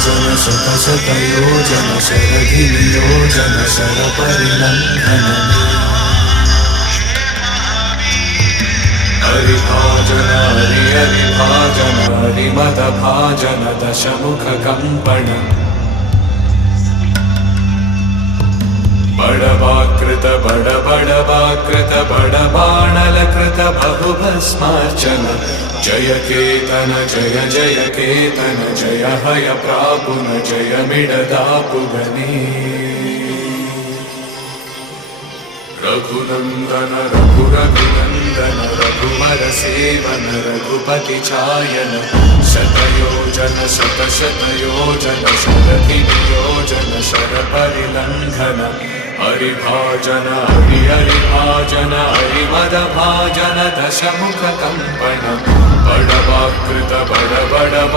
शतशतयोजन शरधिनियोजन शरपरिलङ्घन हरिभाजन हरिभाजन हरिमदभाजन दशमुखकम्पण बड़वाकृत बड़वाकृत बड़बाणलकृत बहुभस्मार्चन जय केतन जय जय केतन जय हय प्रापुन जय मिडदापुगने रघुनंदन रघुरघुनंदन रघुवर सेवन रघुपति चायन शतयोजन शतशतयोजन शरधिनियोजन शरपरिलङ्घन हरिभाजन हरिभाजन हरिमदभाजन दशमुखकम्पण बड़वाकृत बड़